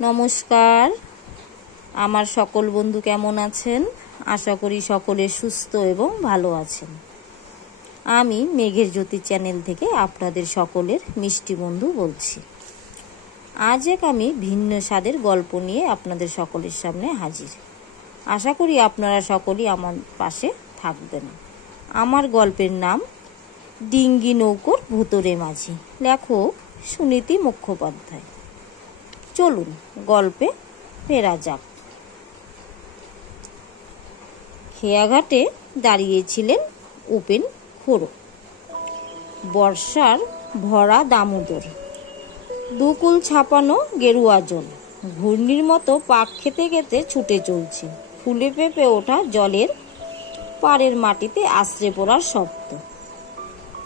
নমস্কার, আমার সকল বন্ধু কেমন আছেন? আশা করি সকলে সুস্থ এবং ভালো আছেন। আমি মেঘের জ্যোতি চ্যানেল থেকে আপনাদের সকলের মিষ্টি বন্ধু বলছি। আজ আমি ভিন্ন স্বাদের গল্প নিয়ে আপনাদের সকলের সামনে হাজির। আশা করি আপনারা সকলেই আমার পাশে থাকবেন। আমার গল্পের নাম ডিঙ্গি নৌকোর ভুতুড়ে মাঝি, লেখক সুনীতি মুখোপাধ্যায়। চলুন গল্পে ফেরা যাক। খেয়াঘাটে দাঁড়িয়েছিলেন উপেন খুড়ো। বর্ষার ভরা দামোদর, দুকুল ছাপানো গেরুয়া জল ঘূর্ণির মতো পাক খেতে খেতে ছুটে চলছে। ফুলে পেঁপে ওঠা জলের পাড়ের মাটিতে আশ্রে পড়ার শব্দ।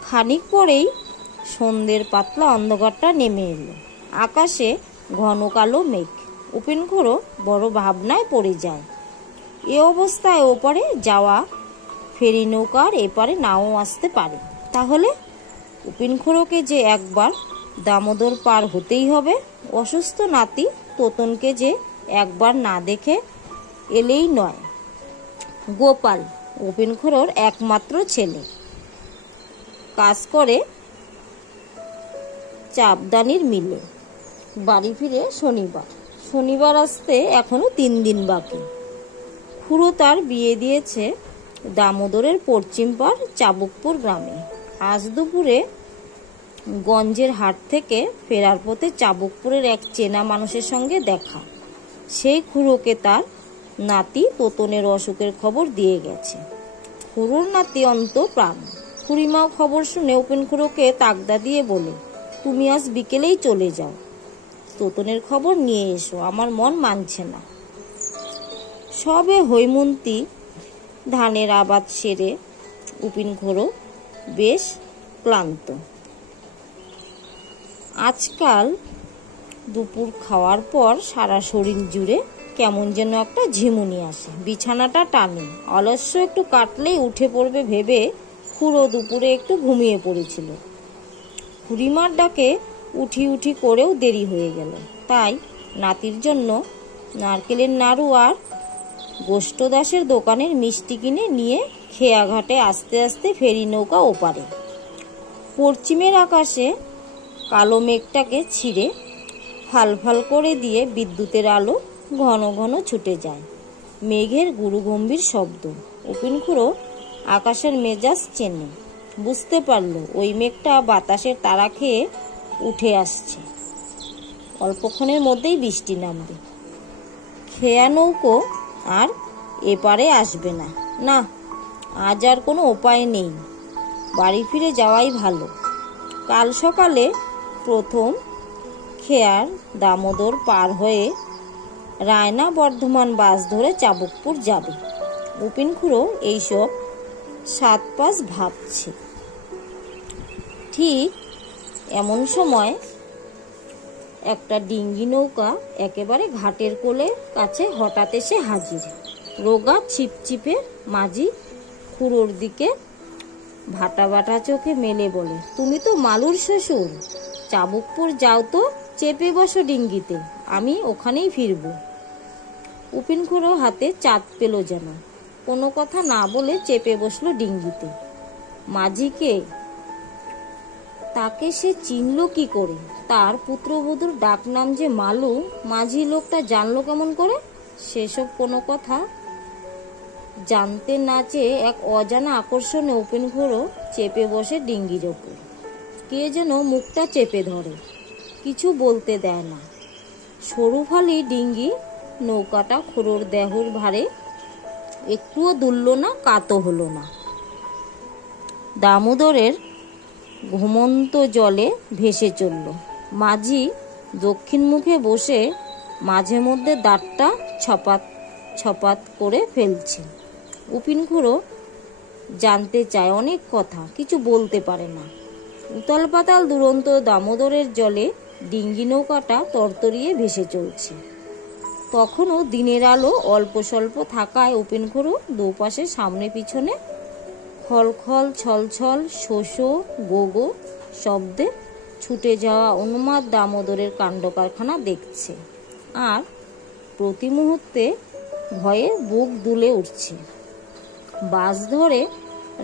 খানিক পরেই সন্ধ্যের পাতলা অন্ধকারটা নেমে এলো। আকাশে ঘন কালো মেঘ। উপেন খুড়ো বড় ভাবনায় পড়ে যায়। এ অবস্থায় ওপারে যাওয়া ফেরি নৌকার এপারে নাও আসতে পারে। তাহলে উপেন খুড়োকে যে একবার দামোদর পার হতেই হবে। অসুস্থ নাতি তোতনকে যে একবার না দেখে এলেই নয়। গোপাল উপেন খুড়োর একমাত্র ছেলে, কাজ করে চাপদানির মিলে। বাড়ি ফিরে শনিবার আসতে এখনো 3 দিন বাকি। খুড়ো তার বিয়ে দিয়েছে দামোদরের পশ্চিম পাড় চাবুকপুর গ্রামে। আজ দুপুরে গঞ্জের হাট থেকে ফেরার পথে চাবুকপুরের এক চেনা মানুষের সঙ্গে দেখা। সেই খুড়োকে তার নাতি তোতনের অসুখের খবর দিয়ে গেছে। খুড়োর নাতি অন্তঃপ্রাণ। খুড়িমাও খবর শুনে উপেন খুড়োকে তাগদা দিয়ে বলে, তুমি আজ বিকেলেই চলে যাও, তোতনের খবর নিয়ে এসো, আমার মন মানছে না। সবে হৈমন্তী ধানের আবাদ সেরে উপেন খুড়ো বেশ ক্লান্ত। আজকাল দুপুর খাওয়ার পর সারা শরীর জুড়ে কেমন যেন একটা ঝিমুনি আসে। বিছানাটা টানে, অলস্য একটু কাটলেই উঠে পড়বে ভেবে খুড়ো দুপুরে একটু ঘুমিয়ে পড়েছিল। খুড়িমার ডাকে উঠি করেও দেরি হয়ে গেল। তাই নাতির জন্য নারকেলের নাড়ু আর গোষ্ঠদাসের দোকানের মিষ্টি কিনে নিয়ে খেয়াঘাটে আস্তে আস্তে ফেরি নৌকা ওপারে। পশ্চিমের আকাশে কালো মেঘটাকে ছিঁড়ে ফাল ফাল করে দিয়ে বিদ্যুতের আলো ঘন ঘন ছুটে যায়। মেঘের গুরুগম্ভীর শব্দ। উপেন খুড়ো আকাশের মেজাজ চেনে, বুঝতে পারলো ওই মেঘটা বাতাসের তাড়া খেয়ে উঠে আসছে। অল্পক্ষণের মধ্যেই বৃষ্টি নামবে। খেয়া নৌকো আর এপারে আসবে না। না, আজ আর কোনো উপায় নেই, বাড়ি ফিরে যাওয়াই ভালো। কাল সকালে প্রথম খেয়ার দামোদর পার হয়ে রায়না বর্ধমান বাস ধরে চাবুকপুর যাবে। উপেন খুড়ো এইসব 7-5 ভাবছে। ঠিক এমন সময় একটা ডিঙ্গি নৌকা একেবারে ঘাটের কোলের কাছে হঠাৎ এসে হাজির। রোগা ছিপছিপে মাঝি খুড়োর দিকে ভাটা ভাটা চোখে মেলে বলে, তুমি তো মালুর শ্বশুর, চাবুকপুর যাও তো, চেপে বসো ডিঙ্গিতে, আমি ওখানেই ফিরব। উপেন খুড়ো হাতে চাঁদ পেল যেন, কোনো কথা না বলে চেপে বসলো ডিঙ্গিতে। মাঝিকে তাকে সে চিনল কি করে? তার পুত্রবধূর ডাক নাম যে মালু, মাঝি লোকটা জানলো কেমন করে? সেসব কোনো কথা জানতে না চেয়ে এক অজানা আকর্ষণে উপেন খুড়ো চেপে বসে ডিঙ্গির ওপর। কে যেন মুখটা চেপে ধরে, কিছু বলতে দেয় না। সরু ফালি ডিঙ্গি নৌকাটা খুড়োর দেহর ভারে একটুও দুলল না, কাতও হলো না। দামোদরের ঘুমন্ত জলে ভেসে চলল। মাঝি দক্ষিণ মুখে বসে মাঝে মধ্যে দাঁতটা ছপাত ছপাত করে ফেলছে। উপেন খুড়ো জানতে চায় অনেক কথা, কিছু বলতে পারে না। উতাল পাতাল দুরন্ত দামোদরের জলে ডিঙ্গি নৌকাটা তরতরিয়ে ভেসে চলছে। তখনও দিনের আলো অল্প স্বল্প থাকায় উপেন খুড়ো দুপাশে সামনে পিছনে খলখল ছলছল শোষো গোগো শব্দে ছুটে যাওয়া উন্মাদ দামোদরের কাণ্ড কারখানা দেখছে। আর প্রতি মুহূর্তে ভয়ে বুক দুলে উঠছে। বাস ধরে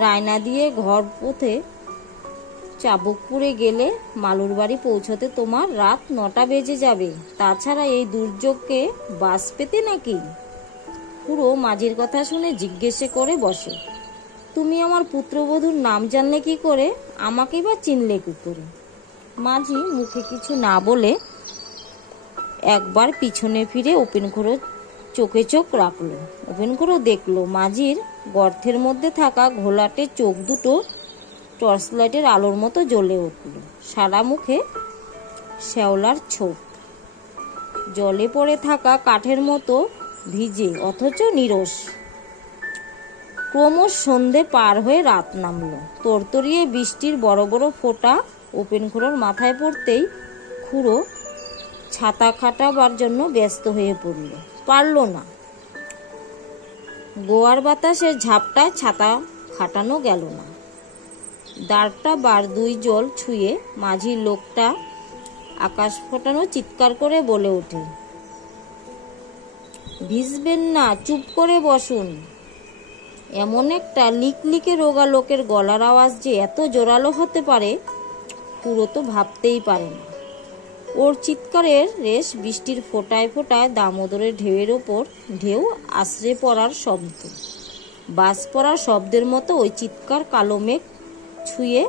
রায়না দিয়ে ঘর পথে চাবুকপুরে গেলে মালুর বাড়ি পৌঁছতে তোমার রাত 9টা বেজে যাবে। তাছাড়া এই দুর্যোগকে বাস পেতে নাকি? খুড়ো মাঝির কথা শুনে জিজ্ঞেসে করে বসে, তুমি আমার পুত্রবধূর নাম জানলে কি করে? আমাকে বা চিনলে কি করে? মাঝি মুখে কিছু না বলে একবার পিছনে ফিরে উপিন খুড়োর চোখে চোখ রাখলো। উপিন খুড়ো দেখলো মাঝির গর্তের মধ্যে থাকা ঘোলাটে চোখ দুটো টর্চ লাইটের আলোর মতো জ্বলে উঠল। সারা মুখে শ্যাওলার ছোপ, জলে পড়ে থাকা কাঠের মতো ভিজে অথচ নিরস। ক্রমশ সন্ধে পার হয়ে রাত নামলো। তরতরিয়ে বৃষ্টির বড় বড় ফোঁটা উপিন খুড়োর মাথায় পড়তেই খুড়ো ছাতা খাটাবার জন্য ব্যস্ত হয়ে পারল না। গোয়ার বাতাসের ঝাপটায় ছাতা খাটানো গেল না। দাঁড়টা বার দুই জল ছুঁয়ে মাঝির লোকটা আকাশ ফোটানো চিৎকার করে বলে ওঠে, ভিজবেন না, চুপ করে বসুন। এমন একটা লিকলিকে রোগা লোকের গলার আওয়াজ যে এত জোরালো হতে পারে পুরো তো ভাবতেই পারে না। ওর চিৎকারের রেশ বৃষ্টির ফোঁটায় ফোঁটায় দামোদরের ঢেউয়ের ওপর ঢেউ আছড়ে পড়ার শব্দ। বাজ পড়ার শব্দের মতো ওই চিৎকার কালো মেঘ ছুঁয়ে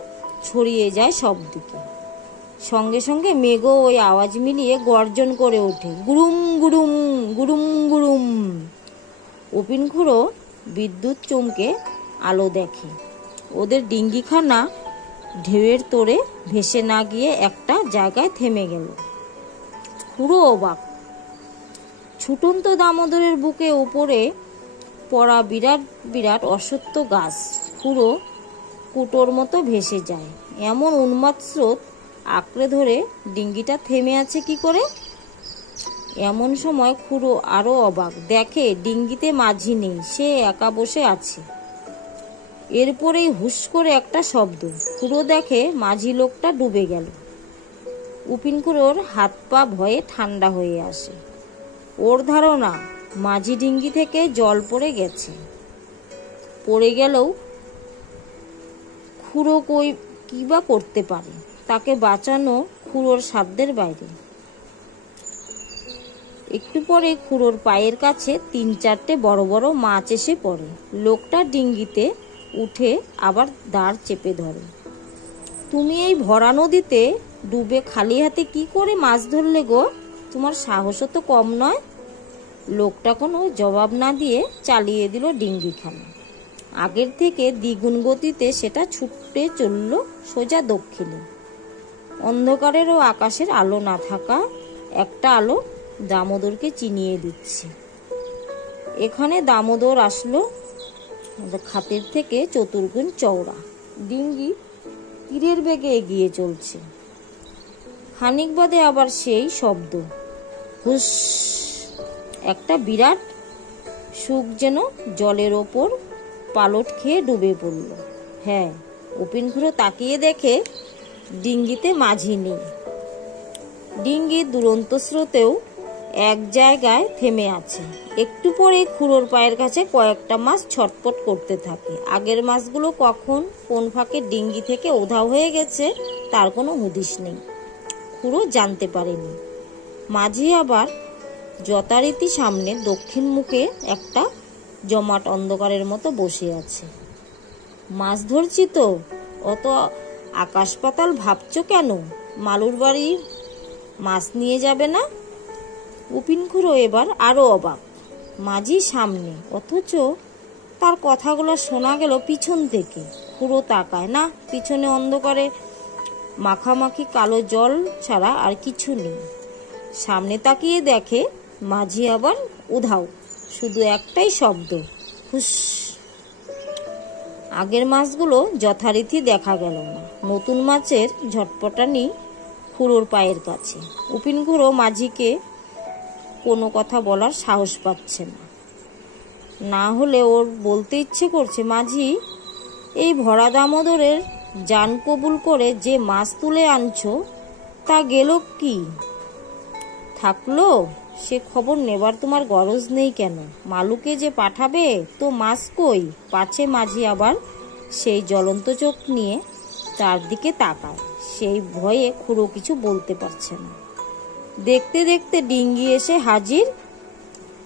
ছড়িয়ে যায় সব দিকে। সঙ্গে সঙ্গে মেঘও ওই আওয়াজ মিলিয়ে গর্জন করে ওঠে, গুরুম গুরুম গুরুম গুরুম। উপিন খুড়ো বিদ্যুৎ চমকে আলো দেখে। ওদের ডিঙ্গিখানা ঢেউয়ের তোড়ে ভেসে না গিয়ে একটা জায়গায় থেমে গেল। খুড়ো অবাক। ছুটন্ত দামোদরের বুকে উপরে পড়া বিরাট বিরাট অশ্বত্থ গাছ পুরো কুটোর মতো ভেসে যায়। এমন উন্মাদ স্রোত আঁকড়ে ধরে ডিঙ্গিটা থেমে আছে কি করে? এমন সময় খুড়ো আরো অবাক, দেখে ডিঙ্গিতে মাঝি নেই, সে একা বসে আছে। এরপরেই হুস করে একটা শব্দ। খুড়ো দেখে মাঝি লোকটা ডুবে গেল। উপিন খুড়োর হাত পা ভয়ে ঠান্ডা হয়ে আসে। ওর ধারণা মাঝি ডিঙ্গি থেকে জল পড়ে গেছে। পড়ে গেলেও খুড়ো কি বা করতে পারে? তাকে বাঁচানো খুড়োর সাধ্যের বাইরে। একটু পরে খুড়োর পায়ের কাছে 3-4টে বড় বড় মাছ এসে পড়ে। লোকটা ডিঙ্গিতে উঠে আবার দাঁড় চেপে ধরে। তুমি এই ভরা নদীতে ডুবে খালি হাতে কি করে মাছ ধরলে গো? তোমার সাহসও তো কম নয়। লোকটা কোনো জবাব না দিয়ে চালিয়ে দিল ডিঙ্গিখানা। আগের থেকে দ্বিগুণ গতিতে সেটা ছুটে চলল সোজা দক্ষিণে। অন্ধকারের ও আকাশের আলো না থাকা একটা আলো দামোদরকে চিনিয়ে দিচ্ছে। এখানে দামোদর আসলো খাতের থেকে চতুর্গুণ চওড়া। ডিঙ্গি তীরের বেগে এগিয়ে চলছে। খানিক বাদে আবার সেই শব্দ, হুস। একটা বিরাট সুখ যেন জলের ওপর পালট খেয়ে ডুবে পড়ল। হ্যাঁ, উপিন খুড়ো তাকিয়ে দেখে ডিঙ্গিতে মাঝি নেই। ডিঙ্গি দুরন্ত স্রোতেও এক জায়গায় থেমে আছে। একটু পরে খুড়োর পায়ের কাছে কয়েকটা মাছ ছটপট করতে থাকে। আগের মাছগুলো কখন কোন ফাঁকে ডিঙ্গি থেকে উধাও হয়ে গেছে তার কোনো হুদিস নেই। খুড়ো জানতে পারেনি। মাঝি আবার যথারীতি সামনে দক্ষিণ মুখে একটা জমাট অন্ধকারের মতো বসে আছে। মাছ ধরছি তো, অত আকাশ পাতাল ভাবছো কেন? মালুর বাড়ি মাছ নিয়ে যাবে না? উপিন খুড়ো এবার আরো অবাক। মাঝি সামনে, অথচ তার কথাগুলো শোনা গেল পিছন থেকে। খুড়ো তাকায় না, পিছনে অন্ধকারে মাখামাখি কালো জল ছাড়া আর কিছু নেই। সামনে তাকিয়ে দেখে মাঝি আবার উধাও, শুধু একটাই শব্দ, হুস। আগের মাছগুলো যথারীতি দেখা গেল না। নতুন মাছের ঝটপটানি খুড়োর পায়ের কাছে। উপিন খুড়ো মাঝিকে কোনো কথা বলার সাহস পাচ্ছে না। না হলে ওর বলতে ইচ্ছে করছে, মাঝি, এই ভরা দামোদরের জান কবুল করে যে মাছ তুলে আনছো তা গেল কি? থাকলো সে খবর নেবার তোমার গরজ নেই কেন? মালুকে যে পাঠাবে তো মাছ কই? পাছে মাঝি আবার সেই জ্বলন্ত চোখ নিয়ে চারদিকে তাকায়। সেই ভয়ে খুড়ো কিছু বলতে পারছে না। দেখতে দেখতে ডিঙ্গি এসে হাজির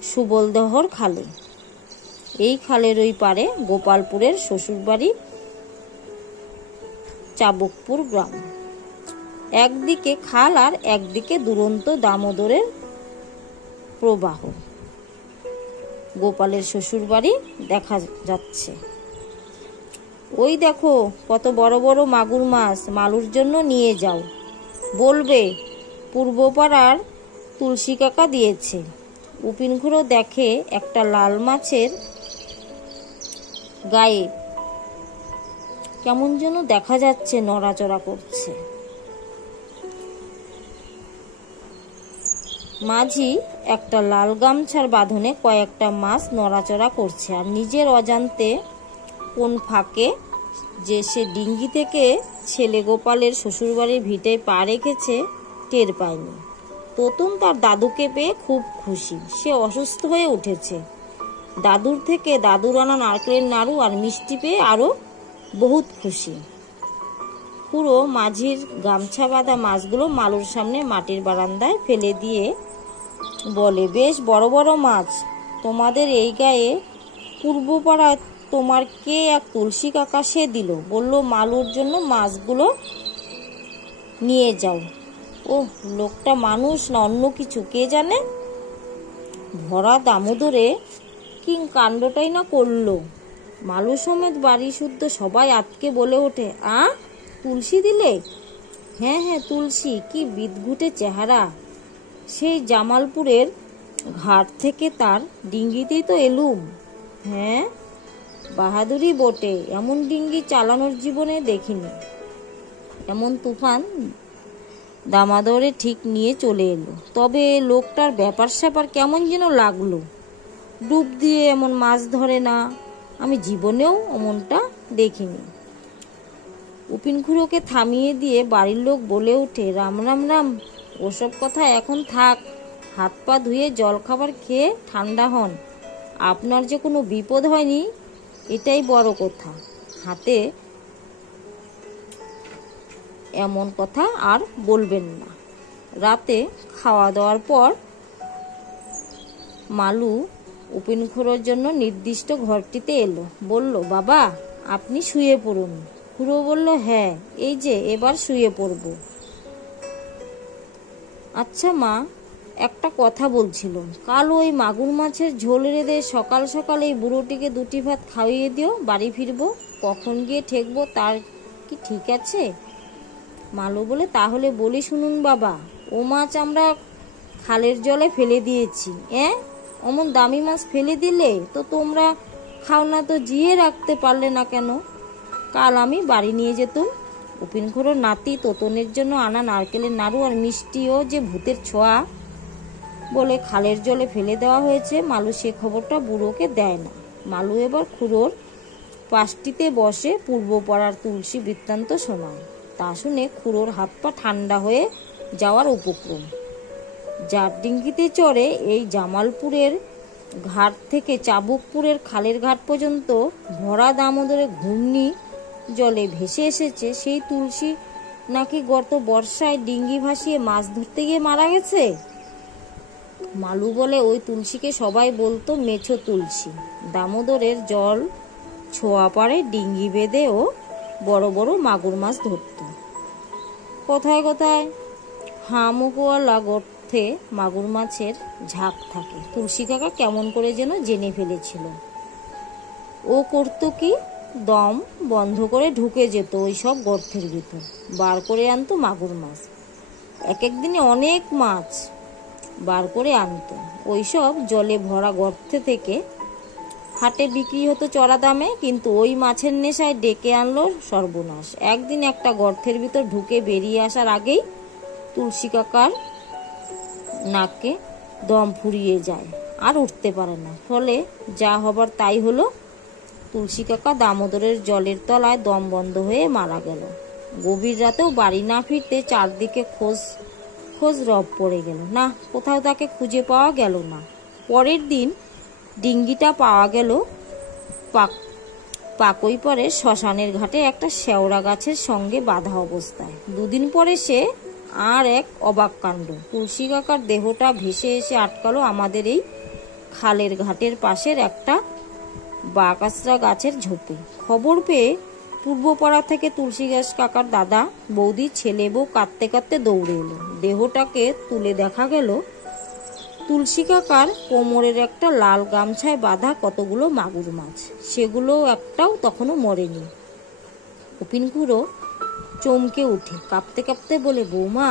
সুবলদহর খালে। এই খালের ওই পারে গোপালপুরের শ্বশুরবাড়ি চাবকপুর গ্রাম। একদিকে খাল আর একদিকে দুরন্ত দামোদরের প্রবাহ। গোপালের শ্বশুরবাড়ি দেখা যাচ্ছে। ওই দেখো কত বড় বড় মাগুর মাছ, মালুর জন্য নিয়ে যাও, বলবে পূর্বপাড়ার তুলসী কাকা দিয়েছে। উপিন খুড়ো দেখে একটা লাল মাছের গায়ে কেমন যেন দেখা যাচ্ছে, নড়াচড়া করছে। মাঝি একটা লাল গামছার বাঁধনে কয়েকটা মাছ নড়াচড়া করছে, আর নিজের অজান্তে কোন ফাঁকে যে সে ডিঙ্গি থেকে ছেলে গোপালের শ্বশুরবাড়ির ভিটায় পা রেখেছে টের পায়নি। তোতন তার দাদুকে পেয়ে খুব খুশি। সে অসুস্থ হয়ে উঠেছে। দাদুর থেকে দাদুর আনা নারকেলের নাড়ু আর মিষ্টি পেয়ে আরো বহুত খুশি। পুরো মাঝির গামছা বাঁধা মাছগুলো মালুর সামনে মাটির বারান্দায় ফেলে দিয়ে বলে, বেশ বড় বড় মাছ। তোমাদের এই গায়ে পূর্বপাড়া তোমার কে এক তুলসী কাকা সে দিল, বলল মালুর জন্য মাছগুলো নিয়ে যাও। ও লোকটা মানুষ না অন্য কিছু কে জানে। ভরা দামোদরে কি কাণ্ডটাই না করলো। মালু সমেত বাড়ি শুদ্ধ সবাই আতকে বলে ওঠে, তুলসী দিলে? হ্যাঁ হ্যাঁ তুলসী। কি বিদঘুটে চেহারা। সেই জামালপুরের ঘাট থেকে তার ডিঙ্গিতেই তো এলুম। হ্যাঁ বাহাদুরি বটে, এমন ডিঙ্গি চালানোর জীবনে দেখিনি। এমন তুফান দামাদরে ঠিক নিয়ে চলে এলো। তবে লোকটার ব্যাপার স্যাপার কেমন যেন লাগলো। ডুব দিয়ে এমন মাছ ধরে না, আমি জীবনেও অমনটা দেখিনি। উপিন খুড়োকে থামিয়ে দিয়ে বাড়ির লোক বলে ওঠে, রাম রাম রাম, ওসব কথা এখন থাক। হাত পা ধুয়ে জল খাবার খেয়ে ঠান্ডা হন। আপনার যে কোনো বিপদ হয়নি এটাই বড় কথা। হাতে এমন কথা আর বলবেন না। রাতে খাওয়া দাওয়ার পর মালু উপিন খুড়োর জন্য নির্দিষ্ট ঘরটিতে এলো। বলল, বাবা আপনি শুয়ে পড়ুন। খুড়ো বলল, হ্যাঁ এই যে এবার শুয়ে পড়ব। আচ্ছা মা, একটা কথা বলছিল, কাল ওই মাগুর মাছের ঝোল রেঁধে সকাল সকাল এই বুড়োটিকে দুটি ভাত খাইয়ে দিও, বাড়ি ফিরবো। কখন গিয়ে ঠেকবো তার কি ঠিক আছে? মালু বলে, তাহলে বলি শুনুন বাবা, ও মাছ আমরা খালের জলে ফেলে দিয়েছি। অমন দামি মাছ ফেলে দিলে তো তোমরা খাও না, তো জিয়ে রাখতে পারলে না কেন? কাল আমি বাড়ি নিয়ে যেতুম। উপিন খুড়োর নাতি তোতনের জন্য আনা নারকেলের নাড়ু আর মিষ্টিও যে ভূতের ছোঁয়া বলে খালের জলে ফেলে দেওয়া হয়েছে। মালু সে খবরটা বুড়োকে দেয় না। মালু এবার খুড়োর পাশটিতে বসে পূর্বপাড়ার তুলসী বৃত্তান্ত শোনায়। তা শুনে খুড়োর হাত পা ঠান্ডা হয়ে যাওয়ার উপক্রম। যার ডিঙ্গিতে চড়ে এই জামালপুরের ঘাট থেকে চাবুকপুরের খালের ঘাট পর্যন্ত ভরা দামোদরে ঘূর্ণি জলে ভেসে এসেছে, সেই তুলসী নাকি গত বর্ষায় ডিঙ্গি ভাসিয়ে মাছ ধরতে গিয়ে মারা গেছে। মালু বলে, ওই তুলসীকে সবাই বলতো মেছো তুলসী। দামোদরের জল ছোঁয়া পাড়ে ডিঙ্গি বেঁধে ও বড় বড় মাগুর মাছ ধরত। কোথায় কোথায় হামুকওয়ালা গর্তে মাগুর মাছের ঝাঁক থাকে। তুলসী কাকা কেমন করে যেন জেনে ফেলেছিল। ও করত কি, দম বন্ধ করে ঢুকে যেত ওই সব গর্তের ভিতর, বার করে আনতো মাগুর মাছ। এক একদিনে অনেক মাছ বার করে আনতো। ওইসব জলে ভরা গর্তে থেকে হাটে বিক্রি হতো চড়া দামে, কিন্তু ওই মাছের নেশায় ডেকে আনলো সর্বনাশ। একদিন একটা গর্তের ভিতর ঢুকে বেরিয়ে আসার আগেই তুলসী কাকার নাকে দম ফুরিয়ে যায়, আর উঠতে পারে না। ফলে যা হবার তাই হলো, তুলসী কাকা দামোদরের জলের তলায় দম বন্ধ হয়ে মারা গেল। গভীর রাতেও বাড়ি না ফিরতে চারদিকে খোঁজ নিখোঁজ রব পড়ে গেল। না, কোথাও তাকে খুঁজে পাওয়া গেল না। পরের দিন ডিঙ্গিটা পাওয়া গেল পাকই পরে শ্মশানের ঘাটে একটা শেওড়া গাছের সঙ্গে বাঁধা অবস্থায়। দুদিন পরে সে আর এক অবাক কাণ্ড, তুলসী কাকার দেহটা ভেসে এসে আটকালো আমাদের এই খালের ঘাটের পাশের একটা বাকাসরা গাছের ঝোপে। খবর পেয়ে পূর্বপাড়া থেকে তুলসী গাছ কাকার দাদা বৌদি ছেলে বউ কাঁদতে কাঁদতে দৌড়ে এলো। দেহটাকে তুলে দেখা গেল তুলসী কাকার কোমরের একটা লাল গামছায় বাঁধা কতগুলো মাগুর মাছ। সেগুলো একটাও তখনও মরেনি। উপিন খুড়ো চমকে উঠে কাঁপতে কাঁপতে বলে, বৌমা,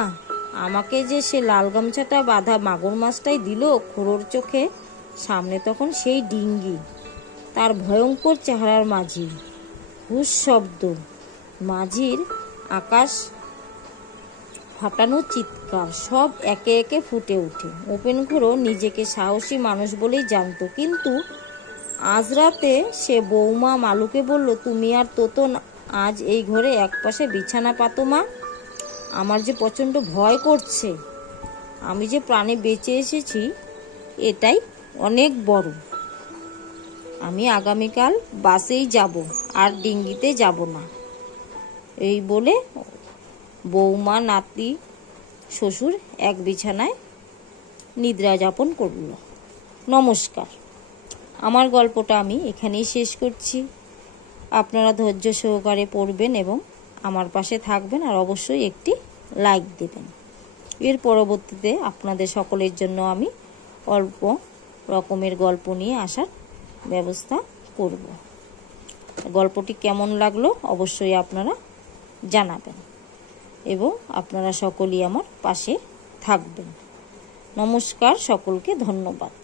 আমাকে যে সে লাল গামছাটা বাঁধা মাগুর মাছটাই দিল। খুড়োর চোখে সামনে তখন সেই ডিঙ্গি, তার ভয়ঙ্কর চেহারার মাঝি, হুস শব্দ, মাঝির আকাশ ফাটানো চিৎকার, সব একে একে ফুটে ওঠে। উপেন খুড়ো নিজেকে সাহসী মানুষ বলেই জানত, কিন্তু আজ রাতে সে বৌমা মালুকে বলল, তুমি আর তোতন আজ এই ঘরে একপাশে বিছানা পাতো মা। আমার যে প্রচণ্ড ভয় করছে। আমি যে প্রাণে বেঁচে এসেছি এটাই অনেক বড়। আমি আগামীকাল বাসেই যাব, আর ডিঙ্গিতে যাব না। এই বলে বৌমা, নাতি, শ্বশুর এক বিছানায় নিদ্রা যাপন করল। নমস্কার। আমার গল্পটা আমি এখানেই শেষ করছি। আপনারা ধৈর্য সহকারে পড়বেন এবং আমার পাশে থাকবেন, আর অবশ্যই একটি লাইক দেবেন। এর পরবর্তীতে আপনাদের সকলের জন্য আমি অল্প রকমের গল্প নিয়ে আসার ব্যবস্থা করব। গল্পটি কেমন লাগলো অবশ্যই আপনারা জানাবেন এবং আপনারা সকলেই আমার পাশে থাকবেন। নমস্কার, সকলকে ধন্যবাদ।